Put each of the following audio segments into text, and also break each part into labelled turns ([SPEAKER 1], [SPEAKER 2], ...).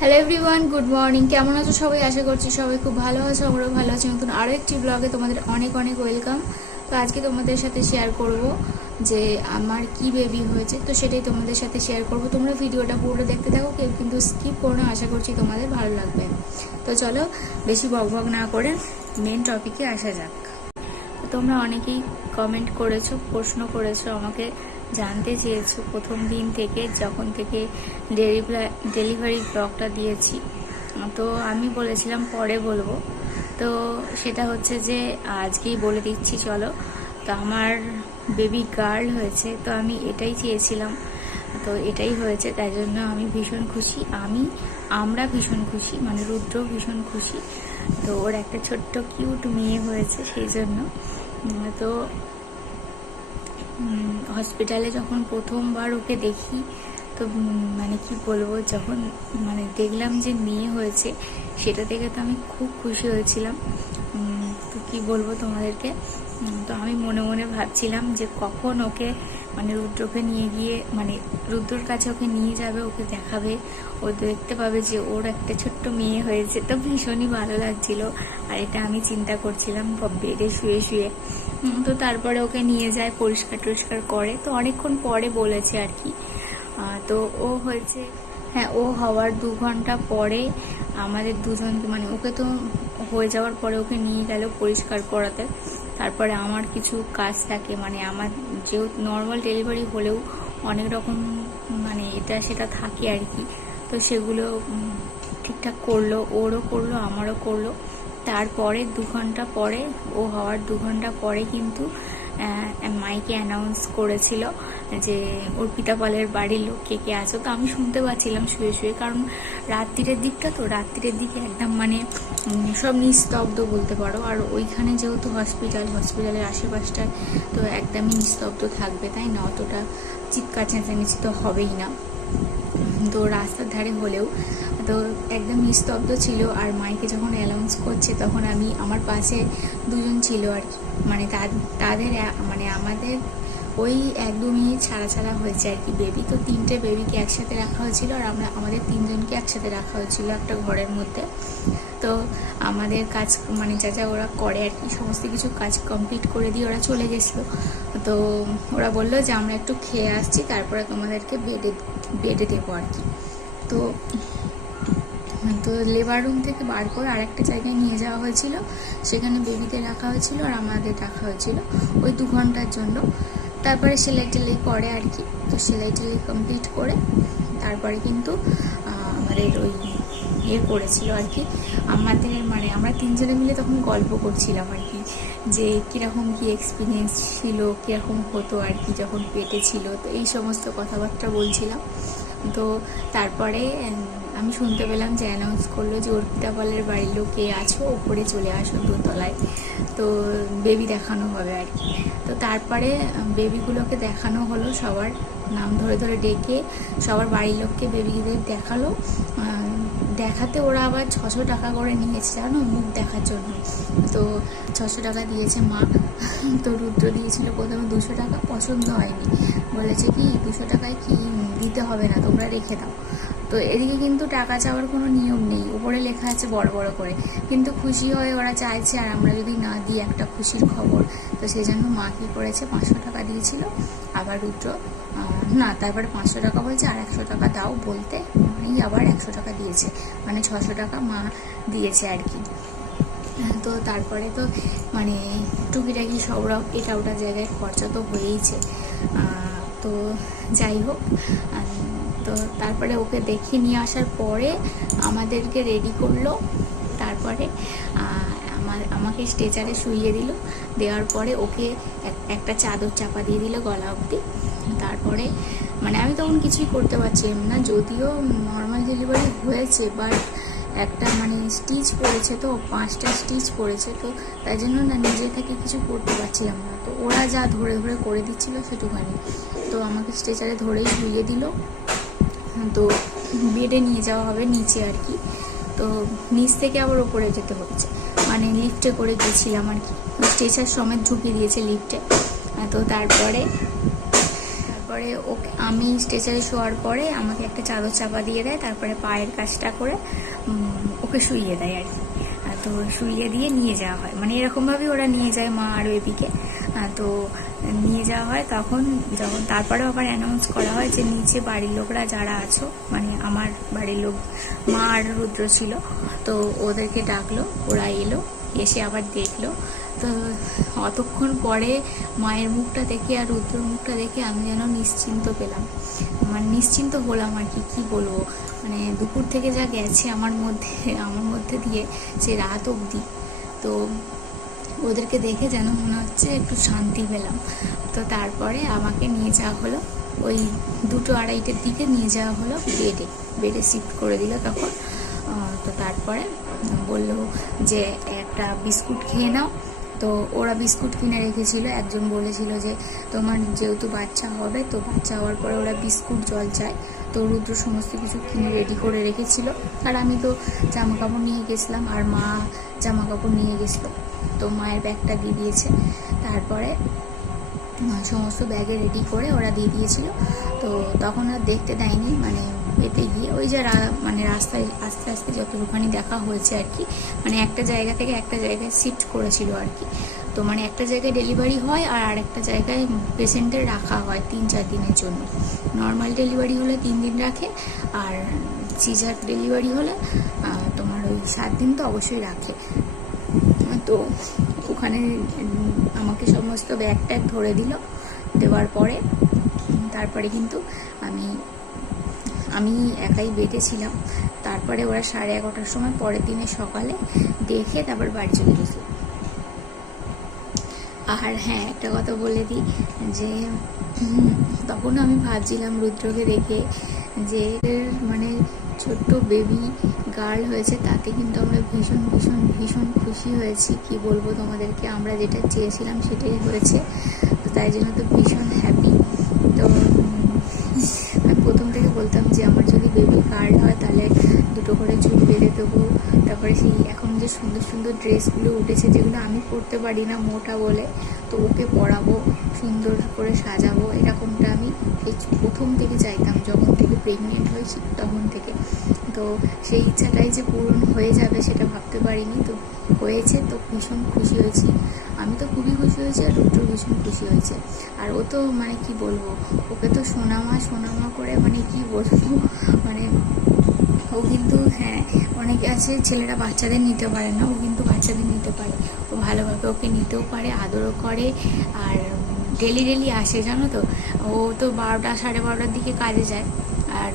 [SPEAKER 1] Hello everyone good morning কেমন আছো সবাই? আশা করছি সবাই খুব ভালো আছো, আমরাও ভালো আছি। নতুন আরও একটি ব্লগে তোমাদের অনেক অনেক ওয়েলকাম তো আজকে তোমাদের সাথে শেয়ার করব যে আমার কি বেবি হয়েছে। তো সেটাই তোমাদের সাথে শেয়ার করব। তোমরা ভিডিওটা পুরো দেখতে থাকো, কেউ কিন্তু স্কিপ করো না। আশা করছি তোমাদের ভালো লাগবে। তো চলো, বেশি বকবক না করে মেন টপিকে আসা যাক। তোমরা অনেকেই কমেন্ট করেছ, প্রশ্ন করেছ আমাকে। জানতে চেয়েছো প্রথম দিন থেকে, যখন থেকে ডেলিভারি ব্লগটা দিয়েছি। তো আমি বলেছিলাম পরে বলব। তো সেটা হচ্ছে যে, আজকেই বলে দিচ্ছি, চলো। তো আমার বেবি গার্ল হয়েছে, তো আমি এটাই চেয়েছিলাম। তো এটাই হয়েছে, তাই জন্য আমি ভীষণ খুশি। আমি, আমরা ভীষণ খুশি মানে রুদ্র ভীষণ খুশি। তো ওর একটা ছোট্ট কিউট মেয়ে হয়েছে, সেই জন্য। তো হসপিটালে যখন প্রথমবার ওকে দেখি, তো মানে কি বলব, যখন মানে দেখলাম যে মেয়ে হয়েছে, সেটা দেখে তো আমি খুব খুশি হয়েছিলাম। তো কি বলব তোমাদেরকে? তো আমি মনে মনে ভাবছিলাম যে কখন ওকে মানে রুদ্রকে নিয়ে গিয়ে মানে রুদ্রর কাছে ওকে নিয়ে যাবে, ওকে দেখাবে। ও দেখতে পাবে যে ওর একটা ছোট্ট মেয়ে হয়েছে। তো ভীষণই ভালো লাগছিল। আর এটা আমি চিন্তা করছিলাম বেডে শুয়ে শুয়ে। তো তারপরে ওকে নিয়ে যায়, পরিষ্কার টরিষ্কার করে। তো অনেকক্ষণ পরে বলেছে আর কি। তো ও হয়েছে হ্যাঁ ও হওয়ার দু ঘণ্টা পরে আমাদের দুজনকে মানে ওকে তো হয়ে যাওয়ার পরে ওকে নিয়ে গেল পরিষ্কার করাতে। তারপরে আমার কিছু কাজ থাকে মানে আমার যেহেতু নর্মাল ডেলিভারি হলেও অনেক রকম মানে এটা সেটা থাকে আর কি। তো সেগুলো ঠিকঠাক করল, ওরও করল, আমারও করল। তারপরে দু ঘণ্টা পরে, ও হওয়ার দু ঘণ্টা পরে কিন্তু মাইকে অ্যানাউন্স করেছিল যে, অর্পিতা পালের বাড়ির লোক কে কে আছো। তো আমি শুনতে পাচ্ছিলাম, শুয়ে শুয়ে, কারণ রাত্রিরের দিকটা তো রাত্রিরের দিকে একদম মানে সব নিস্তব্ধ বলতে পারো। আর ওইখানে যেহেতু হসপিটাল হসপিটালের আশেপাশটায় তো একদমই নিস্তব্ধ থাকবে, তাই না? অতটা চিৎকার চেঁচামেচি তো হবেই না। তো রাস্তার ধারে হলেও তো একদম নিস্তব্ধ ছিল আর মাইকে যখন অ্যানাউন্স করছে তখন আমি, আমার পাশে দুজন ছিল আর মানে তাদের মানে আমাদের ওই এক দু মিনিট ছাড়া ছাড়া হয়েছে আর কি। বেবি তো তিনটে বেবিকে একসাথে রাখা হয়েছিল আর আমরা, আমাদের তিনজনকে একসাথে রাখা হয়েছিল একটা ঘরের মধ্যে। তো আমাদের কাজ মানে যা যা ওরা করে আর কি, সমস্ত কিছু কাজ কমপ্লিট করে দিয়ে ওরা চলে গেছিল। তো ওরা বলল যে আমরা একটু খেয়ে আসছি, তারপরে তোমাদেরকে বেডে বেডে দেবো আর কি। তো তো লেবার রুম থেকে বার করে আরেকটা জায়গায় নিয়ে যাওয়া হয়েছিল। সেখানে বেবিদের রাখা হয়েছিল আর আমাদের রাখা হয়েছিল ওই দু ঘণ্টার জন্য। তারপরে সেলাই টেলাই করে আর কি। তো সেলাই টেলাই কমপ্লিট করে তারপরে কিন্তু আমাদের ওই ইয়ে করেছিল আর কি। আমাদের মানে আমরা তিনজনে মিলে তখন গল্প করছিলাম আর কি, যে কীরকম কী এক্সপিরিয়েন্স ছিল, কীরকম হতো আর কি যখন পেটে ছিল। তো এই সমস্ত কথাবার্তা বলছিলাম। তো তারপরে আমি শুনতে পেলাম যে অ্যানাউন্স করল যে অর্পিতা পালের বাড়ির লোক আছো, ওপরে চলে আসো দোতলায়। তো বেবি দেখানো হবে আর কি। তো তারপরে বেবিগুলোকে দেখানো হলো সবার, নাম ধরে ধরে ডেকে সবার বাড়ির লোককে বেবিদের দেখাল। দেখাতে ওরা আবার ছশো টাকা করে নিয়েছে, জানো, মুখ দেখার জন্য। তো ছশো টাকা দিয়েছে মা। তো রুদ্র দিয়েছিল প্রথমে দুশো টাকা, পছন্দ হয়নি। বলেছে কি, দুশো টাকায় কি দিতে হবে না, তোমরা রেখে দাও। তো এদিকে কিন্তু টাকা চাওয়ার কোনো নিয়ম নেই, উপরে লেখা আছে বড় বড় করে। কিন্তু খুশি হয়ে ওরা চাইছে আর আমরা যদি না দিই একটা খুশির খবর, তো সেই জন্য মা কী করেছে, পাঁচশো টাকা দিয়েছিল, আবার রুদ্র না, তারপরে পাঁচশো টাকা বলছে, আর একশো টাকা দাও বলতে মাই আবার একশো টাকা দিয়েছে মানে ছশো টাকা মা দিয়েছে আর কি। তো তারপরে তো মানে টুকিটাকি সব রকম এটা ওটা জায়গায় খরচা তো হয়েইছে। তো যাই হোক তো তারপরে ওকে দেখে নিয়ে আসার পরে আমাদেরকে রেডি করল। তারপরে আমার, আমাকে স্ট্রেচারে শুইয়ে দিল। দেওয়ার পরে ওকে এক- একটা চাদর চাপা দিয়ে দিল গলা অবধি। তারপরে মানে আমি তখন কিছুই করতে পারছিলাম না। যদিও নর্মাল ডেলিভারি হয়েছে বাট একটা মানে স্টিচ পড়েছে তো, পাঁচটা স্টিচ পড়েছে তো, তাই জন্য না নিজে থেকে কিছু করতে পারছিলাম না। তো ওরা যা ধরে ধরে করে দিচ্ছিল সেটুখানি। তো আমাকে স্ট্রেচারে ধরেই শুইয়ে দিল। তো বেডে নিয়ে যাওয়া হবে নিচে আর কি। তো নিচ থেকে আবার ওপরে যেতে হচ্ছে। মানে লিফটে করে গেছিলাম আর কি। স্ট্রেচার সমেত ঢুকিয়ে দিয়েছে লিফটে তো তারপরে তারপরে ওকে আমি স্ট্রেচারে শোয়ার পরে আমাকে একটা চাদর চাপা দিয়ে দেয়, তারপরে পায়ের কাজটা করে ওকে শুইয়ে দেয় আর কি। তো শুইয়ে দিয়ে নিয়ে যাওয়া হয়। মানে এরকমভাবেই ওরা নিয়ে যায় মা আর বেবিকে তো নিয়ে যাওয়া হয় তখন যখন তারপরে আবার অ্যানাউন্স করা হয় যে নিচে বাড়ির লোকরা যারা আছো মানে আমার বাড়ির লোক মা আর রুদ্র ছিল, তো ওদেরকে ডাকলো, ওরা এলো, এসে আবার দেখল। তো অতক্ষণ পরে মায়ের মুখটা দেখে আর রুদ্রর মুখটা দেখে আমি যেন নিশ্চিন্ত পেলাম। মানে নিশ্চিন্ত হলাম আর কি, কী বলব? মানে দুপুর থেকে যা গেছে আমার মধ্যে আমার মধ্যে দিয়ে সে রাত অবধি। তো ওদেরকে দেখে যেন মনে হচ্ছে একটু শান্তি পেলাম। তো তারপরে আমাকে নিয়ে যাওয়া হলো। ওই দুটো আড়াইটের দিকে নিয়ে যাওয়া হলো বেডে। বেডে শিফট করে দিল তখন। তো তারপরে বলল যে একটা বিস্কুট খেয়ে নাও। তো ওরা বিস্কুট কিনে রেখেছিল। একজন বলেছিল যে, তোমার যেহেতু বাচ্চা হবে, তো বাচ্চা হওয়ার পরে ওরা বিস্কুট, জল চায়। তো রুদ্র সমস্ত কিছু কিনে রেডি করে রেখেছিল। আর আমি তো জামা কাপড় নিয়ে গেছিলাম, আর মা জামা কাপড় নিয়ে গেছিল। তো মায়ের ব্যাগটা দিয়ে দিয়েছে। তারপরে সমস্ত ব্যাগে রেডি করে ওরা দিয়ে দিয়েছিল। তো তখন আর দেখতে দেয়নি মানে এতে গিয়ে ওই যে মানে রাস্তায়, আস্তে আস্তে যতটুখানি দেখা হয়েছে আর কি মানে একটা জায়গা থেকে একটা জায়গায় শিফট করেছিল আর কি। তো মানে একটা জায়গায় ডেলিভারি হয় আর আরেকটা জায়গায় পেশেন্টের রাখা হয় তিন, চার দিনের জন্য। নর্মাল ডেলিভারি হলে তিন দিন রাখে আর সিজার ডেলিভারি হলে তোমার ওই সাত দিন তো অবশ্যই রাখে। তো ওখানে আমাকে সমস্ত ব্যাগ ট্যাগ ধরে দিল, দেওয়ার পরে, তারপরে কিন্তু আমি আমি একাই বেডে ছিলাম। তারপরে ওরা সাড়ে এগারোটার সময় পরের দিনে সকালে দেখে তারপর বাড়ি চলে গেছিল আর হ্যাঁ একটা কথা বলে দিই যে, তখনও আমি ভাবছিলাম রুদ্রকে দেখে যে মানে ছোট্ট বেবি গার্ল হয়েছে, তাতে কিন্তু আমরা ভীষণ ভীষণ ভীষণ খুশি হয়েছি। কি বলব তোমাদেরকে? আমরা যেটা চেয়েছিলাম সেটাই হয়েছে। তাই জন্য তো ভীষণ হ্যাপি তো উম, আমি প্রথম থেকে বলতাম যে আমার যদি বেবি কার্ড হয় তাহলে দুটো করে চুল বেঁধে দেবো। তারপরে সেই এখন যে সুন্দর সুন্দর ড্রেসগুলো উঠেছে যেগুলো আমি পরতে পারি না মোটা বলে, তো ওকে পরাবো, সুন্দর করে সাজাবো। এরকমটা আমি প্রথম থেকে চাইতাম, যখন থেকে প্রেগনেন্ট হয়েছি তখন থেকে। তো সেই ইচ্ছাটাই যে পূরণ হয়ে যাবে সেটা ভাবতে পারিনি। তো হয়েছে তো ভীষণ খুশি হয়েছি। আমি তো খুবই খুশি হয়েছি আর রুদ্র ভীষণ খুশি হয়েছে। আর ও তো মানে কি বলব, ওকে তো সোনামা সোনামা করে মানে কি বলব মানে ও কিন্তু হ্যাঁ অনেকে আছে ছেলেরা বাচ্চাদের নিতে পারে না, ও কিন্তু বাচ্চাদের নিতে পারে। ও ভালোভাবে ওকে নিতেও পারে, আদরও করে আর ডেলি ডেলি আসে, জানো তো? ও তো বারোটা, সাড়ে বারোটার দিকে কাজে যায়। আর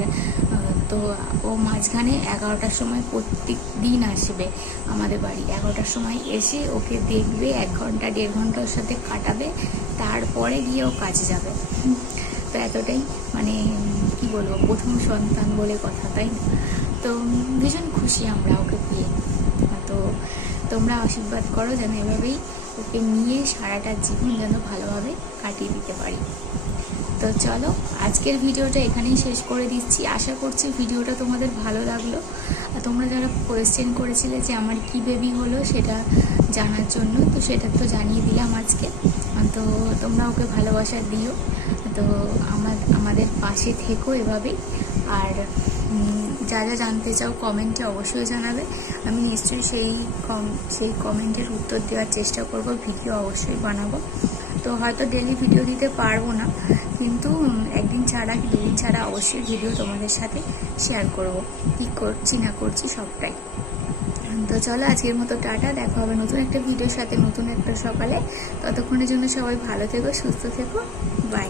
[SPEAKER 1] তো ও মাঝখানে এগারোটার সময় প্রত্যেক দিন আসবে আমাদের বাড়ি। এগারোটার সময় এসে ওকে দেখবে, এক ঘণ্টা, দেড় ঘণ্টা ওর সাথে কাটাবে, তারপরে গিয়ে ও কাজে যাবে। তো এতটাই মানে কি বলব, প্রথম সন্তান বলে কথা, তাই না? তো ভীষণ খুশি আমরা ওকে পেয়ে। তো তোমরা আশীর্বাদ করো যেন এভাবেই ওকে নিয়ে সারাটা জীবন যেন ভালোভাবে কাটিয়ে দিতে পারি। তো চলো, আজকের ভিডিওটা এখানেই শেষ করে দিচ্ছি। আশা করছি ভিডিওটা তোমাদের ভালো লাগল। আর তোমরা যারা কোয়েশ্চেন করেছিলে যে আমার কি বেবি হলো সেটা জানার জন্য, তো সেটা তো জানিয়ে দিলাম আজকে। তো তোমরা ওকে ভালোবাসা দিও। তো আমার, আমাদের পাশে থেকো এভাবেই। আর যা যা জানতে চাও কমেন্টে অবশ্যই জানাবে। আমি নিশ্চয়ই সেই কম সেই কমেন্টের উত্তর দেওয়ার চেষ্টা করব, ভিডিও অবশ্যই বানাবো। তো হয়তো ডেলি ভিডিও দিতে পারব না। কিন্তু একদিন ছাড়া কি দুদিন ছাড়া অবশ্যই ভিডিও তোমাদের সাথে শেয়ার করব। কী করছি, না করছি সবটাই। তো চলো আজকের মতো টাটা, দেখা হবে নতুন একটা ভিডিওর সাথে, নতুন একটা সকালে। ততক্ষণের জন্য সবাই ভালো থেকো, সুস্থ থেকো। বাই